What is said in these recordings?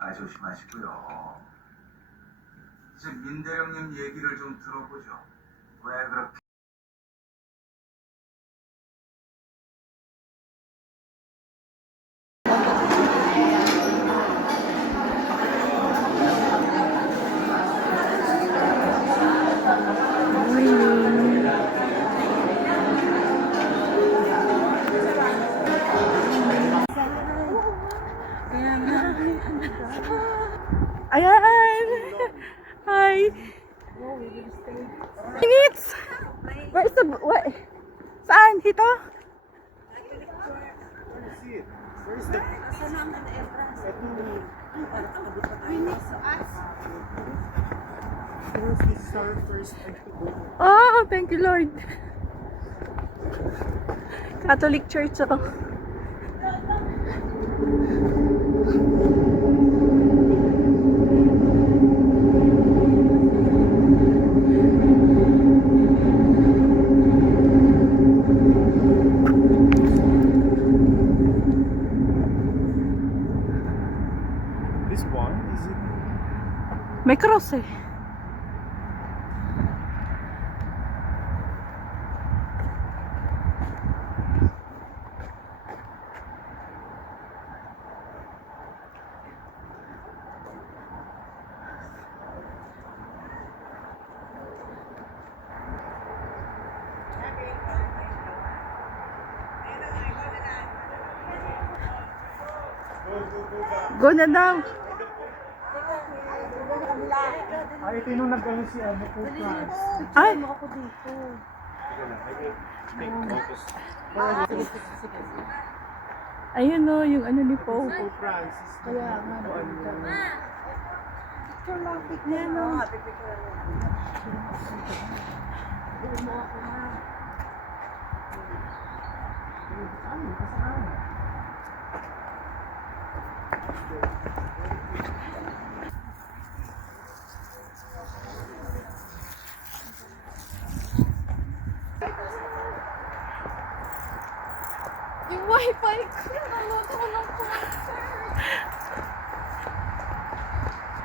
조심하시고요. 이제 민대령님 얘기를 좀 들어보죠. 왜 그렇게 Ayan! Hi! Minutes! Where's the... What? Saan? Dito? Oh, thank you, Lord. Catholic Church ako. This one, is it? May cross eh. Go na daw. Ay, ito yung nag-ano si ano po, France. Ay! Ayun o, yung ano ni Pope. Po, Francis. Kaya nga, picture lang, picture lang. Yung wifi ko, naloto ko ng concert.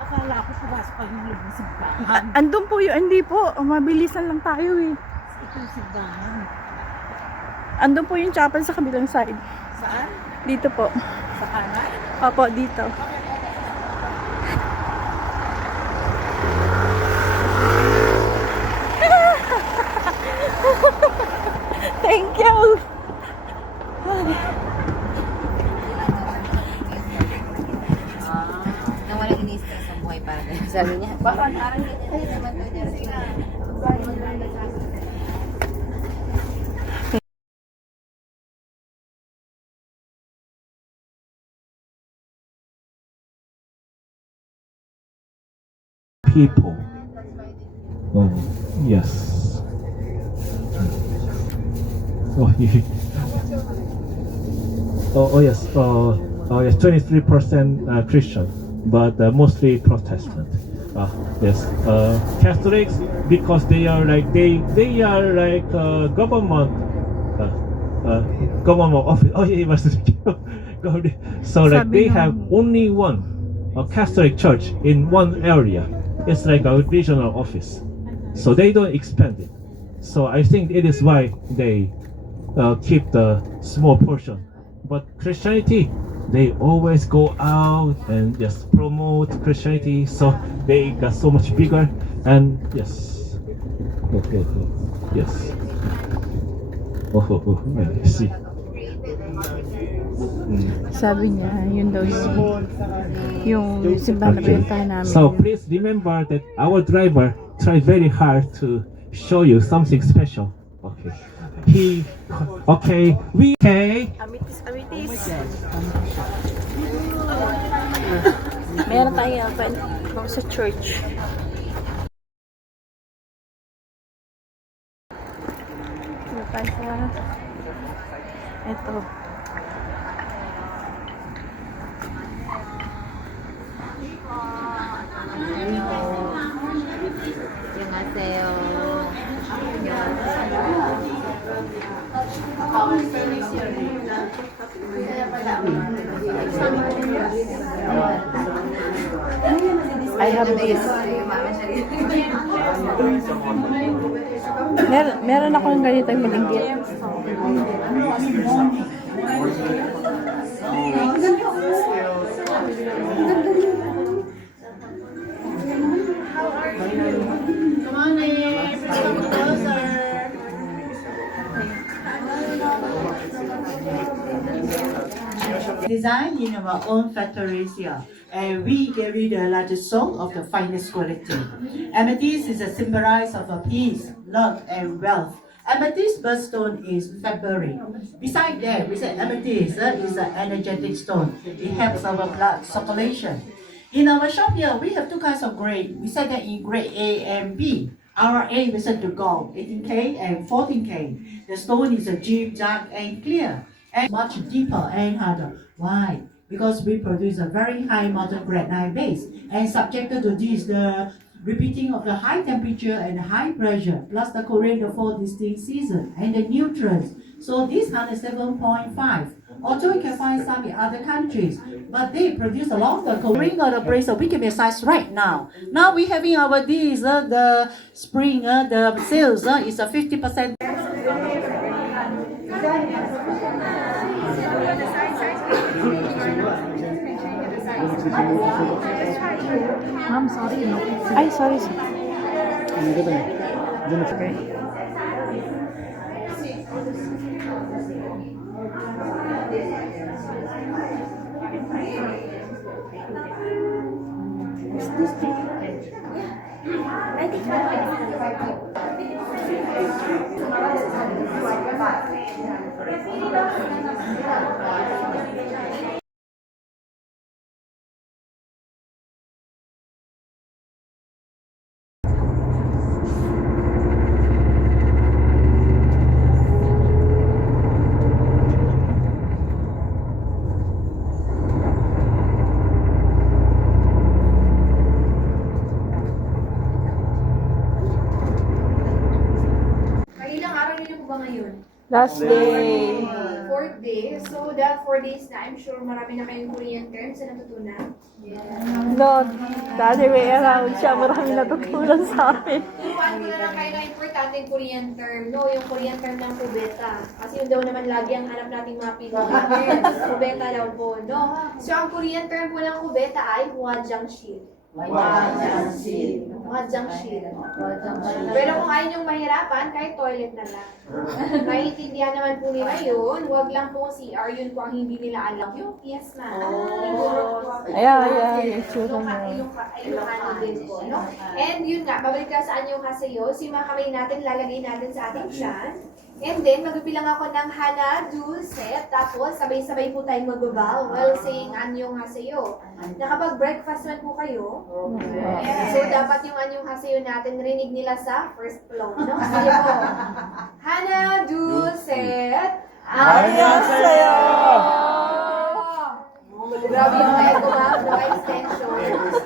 Akala ko pumasok pa yung loob ng simbahan. Andun po yun, hindi po. Mabilisan lang tayo eh. Ito yung simbahan. Andun po yung chapel sa kabilang side. Saan? Dito po. Sa kanan? Opo, dito. Thank you! Nang walang iniisip sa buhay para sabi niya, parang ganyan naman to niya. People. Oh, yes. Oh, yes. Yes, 23% Christian, but mostly Protestant. Yes, Catholics because they are like government government office. Oh yeah, so like they have only one Catholic church in one area. It's like a regional office, so they don't expand it. So I think it is why they keep the small portion. But Christianity, they always go out and just promote Christianity, so they got so much bigger. And yes, okay, yes. I see. Sabi niya, yun daw yung simbahan na pinuntahan namin. So please remember that our driver tried very hard to show you something special. Okay. Amitis. Meron tayo open sa church. Ito tayo sa... Ito. 안녕하세요. 안녕하세요. have this. Yung mama siya rin. Meron akong ganitong malinggit. Designed in our own factories here, and we gave it like a soul of the finest quality. Amethyst is a symbolize of a peace, love, and wealth. Amethyst birthstone is February. Beside that, we say amethyst is an energetic stone. It helps our blood circulation. In our shop here, we have two kinds of grade. We said that in grade A and B. Our A we said the gold, 18K and 14K. The stone is a deep, dark, and clear, and much deeper and harder. Why? Because we produce a very high molten granite base, and subjected to this, the repeating of the high temperature and high pressure, plus the Korean the 4 distinct season and the nutrients. So this 107.5. Although you can find some in other countries, but they produce a lot of the Korean or the bracelet we can be size right now. Now we having our this the spring the sales is a 50%. Ma'am, sorry. Ay, sorry. Okay. Ilang araw niyo po ba ngayon? Last day. Fourth day. So, that 4 days na, I'm sure marami na kayong Korean terms na natutunan. No, the other way around siya. Marami natutunan sa amin. Turuan ko na lang kayo ng importanteng Korean term, no? Yung Korean term ng kubeta. Kasi yun daw naman lagi ang hanap nating mga Pinoy terms. Kubeta daw po, no? So, ang Korean term po ng kubeta ay hwajangshil. Hwajangshil. Pero kung ayaw niyong mahirapan, kahit toilet na lang. Maiintindihan naman po nila yun. Huwag lang po CR yun kung ang hindi nila alam. Yung yes na. Ayan, yung tsura mo. Ilocano din po, no? And yun nga, babalik ka saan yung hasayo. Si mga kamay natin, lalagay natin sa ating tiyan. And then, magbibilang ako ng hana, do, set. Tapos, sabay-sabay po tayong magbabaw while saying anyong hasayo. Nakapag-breakfast man po kayo. So, dapat yung anyong hasayo natin, rinig nila sa first flow, no? Sige po. Hana, do, set. Annyeonghaseyo! Grabe yung echo ba? No extension.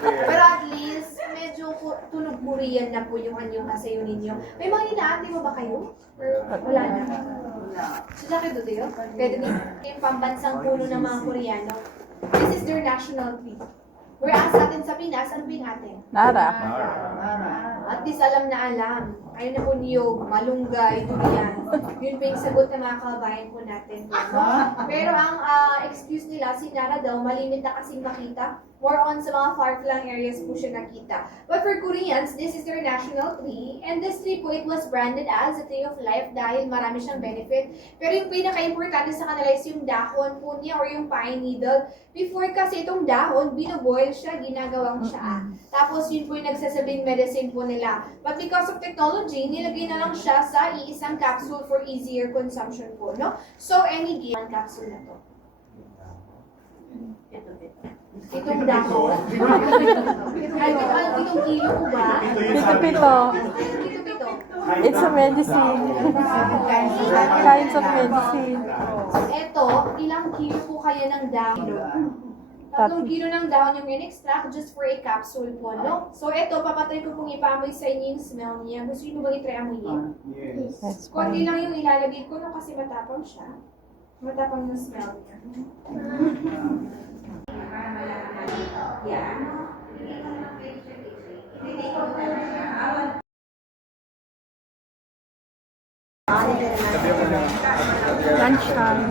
Pero at least, medyo tunog Korean na po yung anyong hasayo ninyo. May mga inaante mo ba kayo? Or wala na? Sila kayo doon yun? Pwede din yung pambansang puno ng mga Koreano. This is their national tree. Whereas sa atin sa Pinas, ano ba yung atin? Nara. At least alam na alam. Ayun na po niyog, malunggay, durian. Yun pa yung sagot ng mga kababayan po natin. No? Pero ang excuse nila, si Nara daw, malimit na kasing makita. More on sa mga far-flung areas po siya nakita. But for Koreans, this is their national tree. And this tree po, it was branded as a tree of life dahil marami siyang benefit. Pero yung pinaka-importante sa kanila is yung dahon po niya or yung pine needle. Before kasi itong dahon, binoboil siya, ginagawang siya. Tapos yun po yung nagsasabing medicine po nila. But because of technology, nilagay na lang siya sa iisang capsule for easier consumption po, no? So, any given capsule na to. Itong dahon. Ay, itong kilo po ba? Pito-pito. Pito-pito. It's a medicine. Kinds of medicine. Ito, ilang kilo po kaya ng dahon? 3 kilo ng dahon yung in-extract just for a capsule po, no? So, ito, papatry ko pong ipaamoy sa inyo yung smell niya. Gusto nyo bang itry amoyin? That's Konti fine. lang yung ilalagay ko, no? Kasi matapang siya. Matapang yung smell niya. Lunchtime.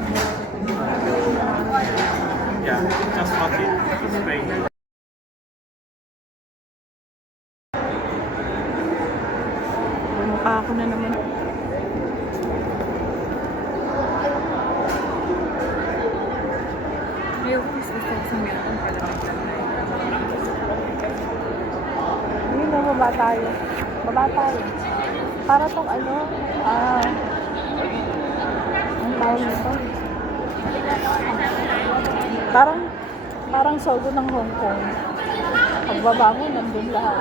Yeah, just market in Spain. Mukha ako na naman. Hindi na, baba tayo. Baba tayo. Para tong ano, ang tawag nito. Parang sogo ng Hong Kong. Pagbaba mo, nandun lahat.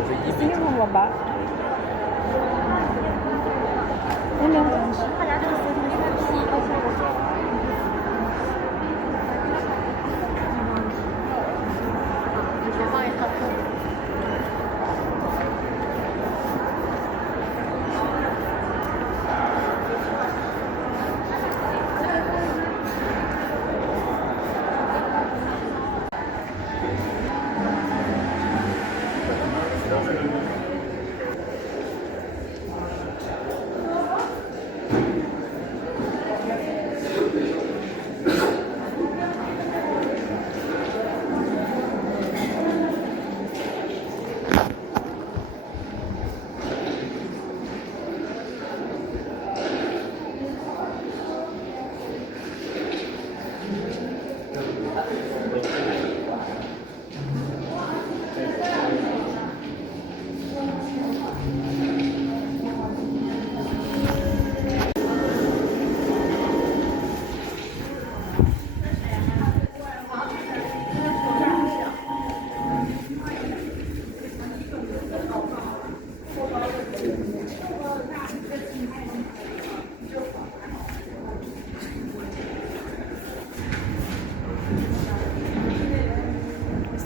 Gusto niyo bumaba? Ano?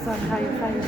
Saan tayo tayo?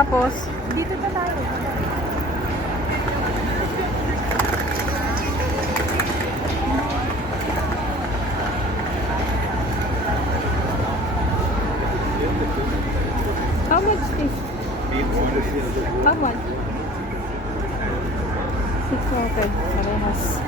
Tapos, dito na tayo. How much this? How much? 600. Parehas.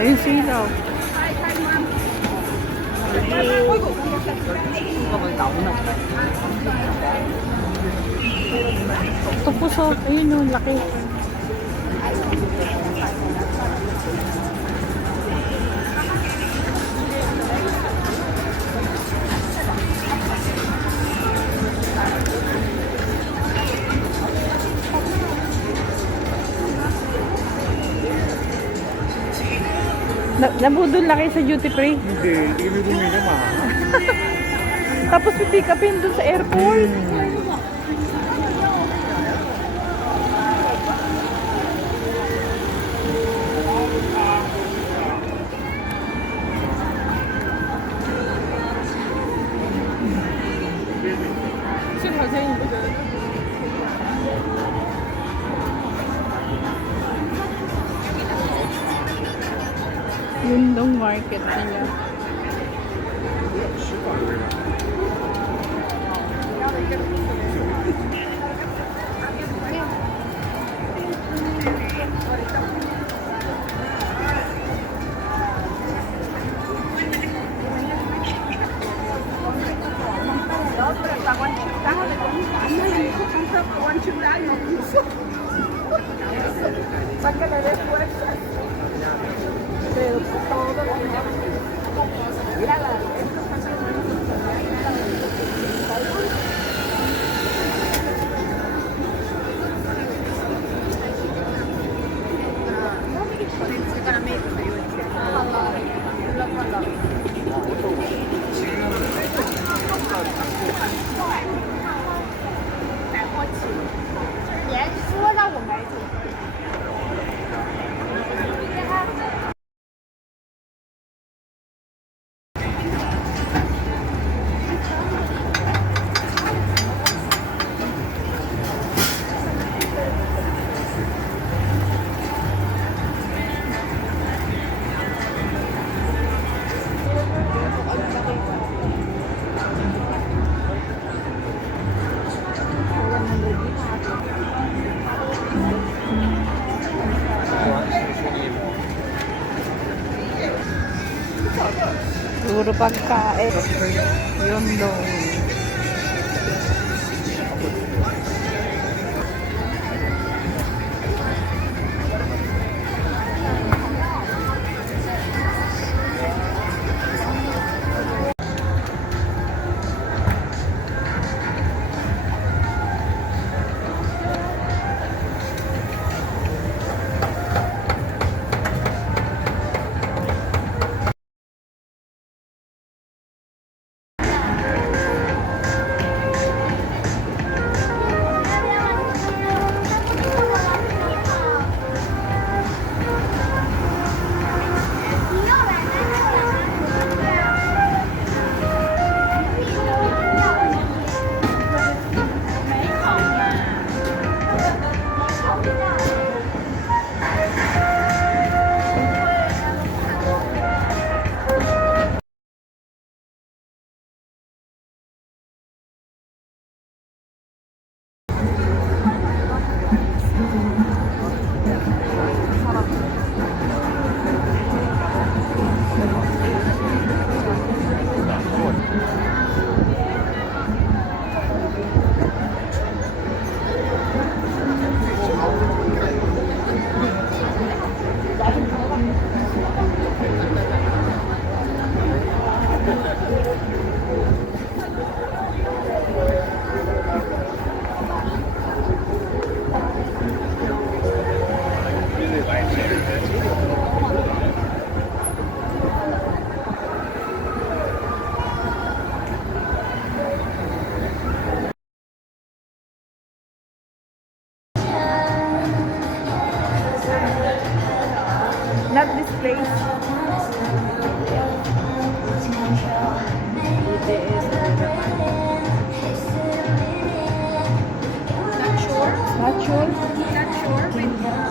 Ayun silaw. Ito po so, ayun yung laki. Nabudol na kayo sa duty free? Hindi kami bumili ma. Tapos pipick upin dun sa airport. Yun market nila. Puro pagkain. Yun dong.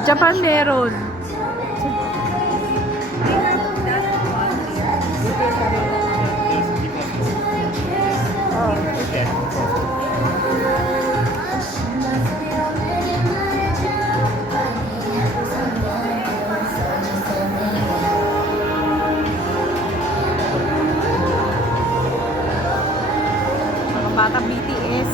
Japan meron. Mga bata BTS.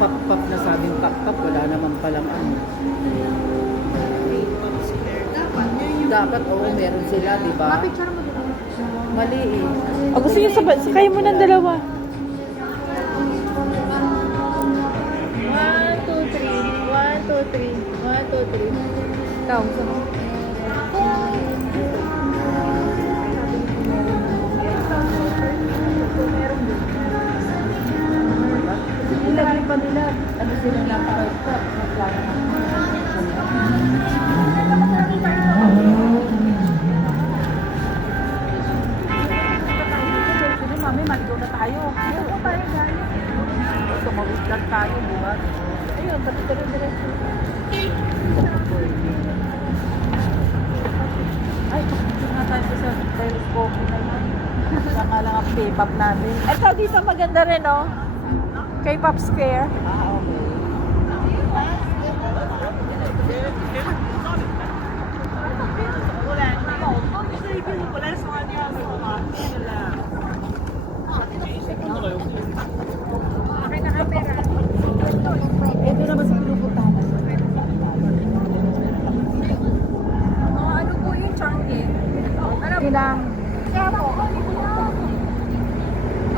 Pop-pop na sabing pop-pop, wala naman palang ano. Dapat, oo, meron sila, di ba? Mali eh. O, gusto niyo sakay mo ng dalawa. 1, 2, 3. 1, 2, 3. 1, 2, 3. Ikaw, gusto mo? Ilagay pa nila, ano silang napaka-stop. Mami, maligaw na tayo. Ayun po tayo, guys. Tumawid lang tayo, di ba? Ayun, pati ka rin diretso. Ay, pagkakas na tayo sa telescope na yun. Kaya nga lang ang K-pop natin. Ito, dito maganda rin, oh. K-pop Square. Ah, okay. Ito naman sa pinupuntahan. Ano po yung Changi? Ano? Ilang? Kaya po.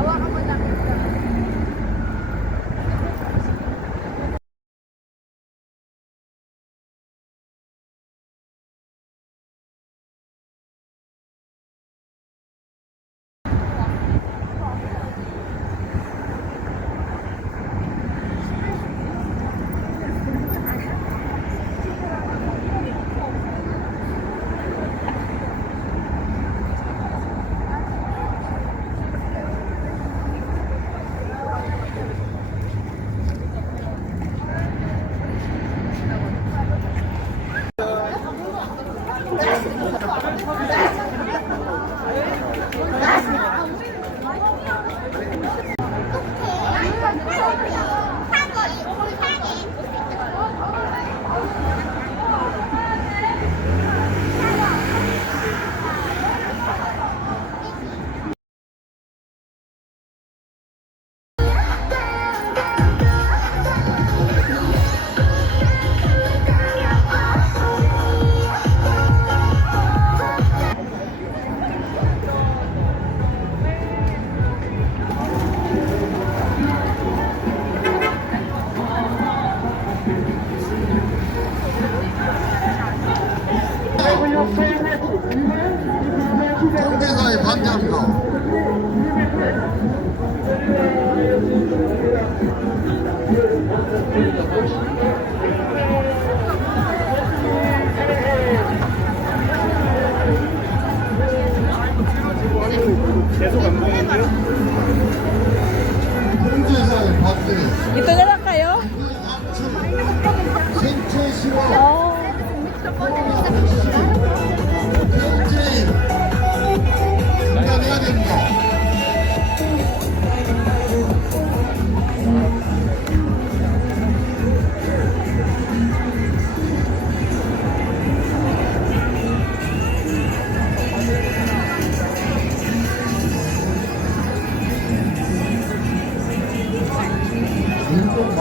Hawakan mo lang. 통계사에 반대합니다. 통계사에 반대. Ito na lang kayo? 생체 실험. Oo. 일제히 중단해야 됩니다. 인권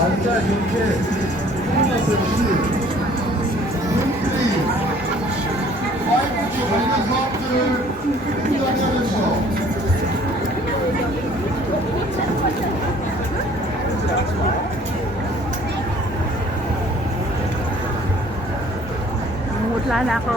Wala na ako.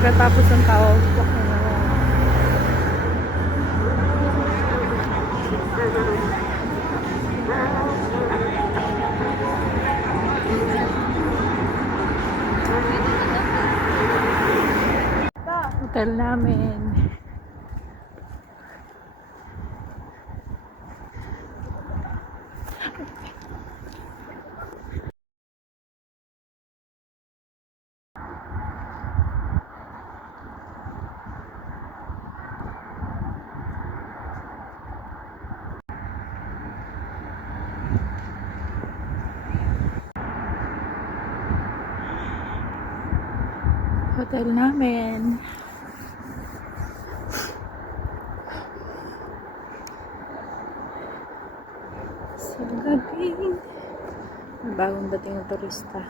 Pagkatapos ng tao, hotel namin. Hotel namin. Sa gabi. May bagong dating ng turista.